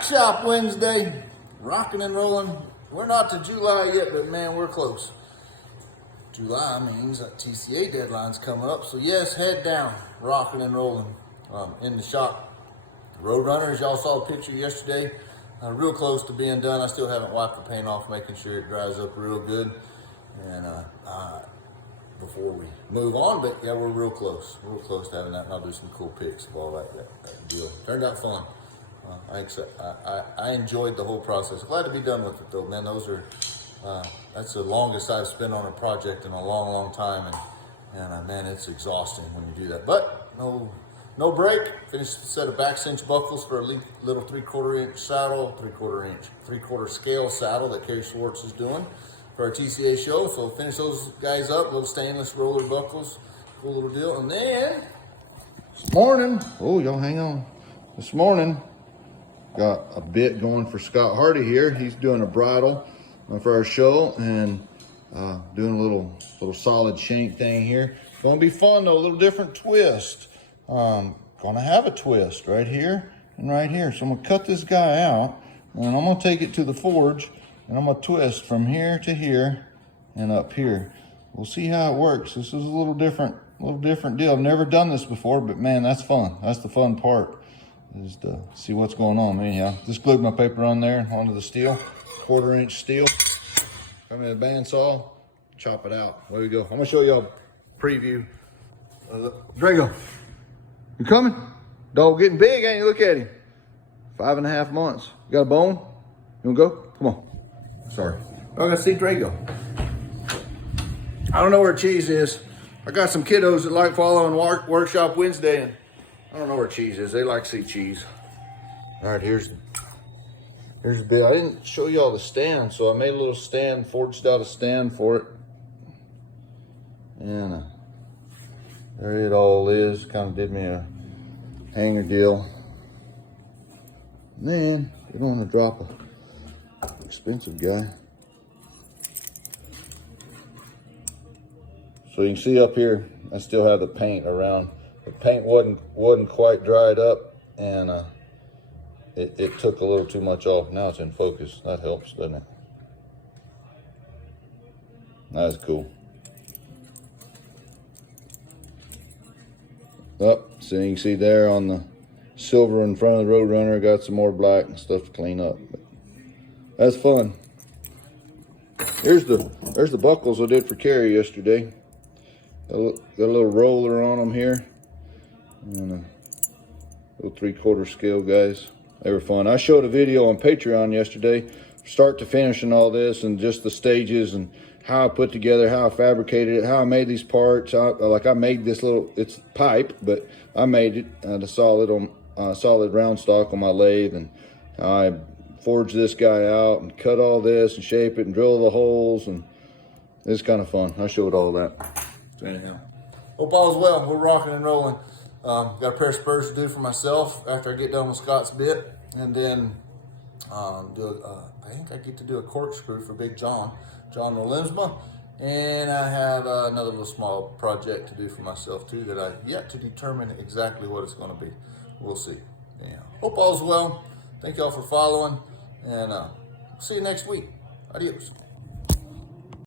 Workshop Wednesday, rocking and rolling. We're not to July yet, but man, we're close. July means that TCAA deadline's coming up. So yes, head down, rocking and rolling in the shop. Roadrunners, y'all saw a picture yesterday. Real close to being done. I still haven't wiped the paint off, making sure it dries up real good. And before we move on, but yeah, we're real close to having that, and I'll do some cool pics of all that deal. Turned out fun. I enjoyed the whole process. Glad to be done with it though, man. Those are that's the longest I've spent on a project in a long time, and man, it's exhausting when you do that. But no break. Finished a set of back cinch buckles for a little 3/4 inch saddle, 3/4 scale saddle that Cary Schwarz is doing for our TCAA show. So finish those guys up, little stainless roller buckles, cool little deal. And then this morning, oh y'all hang on. This morning, got a bit going for Scott Hardy here. He's doing a bridle for our show and doing a little solid shank thing here. It's gonna be fun though, a little different twist. Gonna have a twist right here and right here. So I'm gonna cut this guy out and I'm gonna take it to the forge and I'm gonna twist from here to here and up here. We'll see how it works. This is a little different deal. I've never done this before, but man, that's fun. That's the fun part, is to see what's going on. Anyhow, just glued my paper on there onto the steel, 1/4 inch steel. Come in the bandsaw, chop it out. There we go. I'm gonna show y'all a preview. Drago, you coming? Dog getting big, ain't you? Look at him. 5.5 months. You got a bone? You wanna go? Come on. Sorry. I gotta see Drago. I don't know where Cheese is. I got some kiddos that like following Workshop Wednesday, and I don't know where Cheese is. They like to see Cheese. All right, here's the bit. I didn't show y'all the stand, so I made a little stand, forged out a stand for it. And there it all is. Kind of did me a hanger deal. And then you don't want to drop a expensive guy. So you can see up here, I still have the paint around. The paint wasn't quite dried up, and it took a little too much off. Now it's in focus. That helps, doesn't it? That's cool. So you can see there on the silver in front of the Roadrunner, got some more black and stuff to clean up. But that's fun. There's the buckles I did for Cary yesterday. Got a little roller on them here. And a little 3/4 scale guys. They were fun. I showed a video on Patreon yesterday, start to finish and all this, and just the stages and how I put together, how I fabricated it, how I made these parts. I made this little, it's pipe, but I made it the solid round stock on my lathe, and I forged this guy out and cut all this and shape it and drill the holes, and it's kind of fun. I showed all that. So anyhow, hope all's well. We're rocking and rolling. Got a pair of spurs to do for myself after I get done with Scott's bit, and then I think I get to do a corkscrew for Big John Rolimsma, and I have another little small project to do for myself too that I've yet to determine exactly what it's going to be. We'll see. Yeah. Hope all's well. Thank y'all for following, and see you next week. Adios.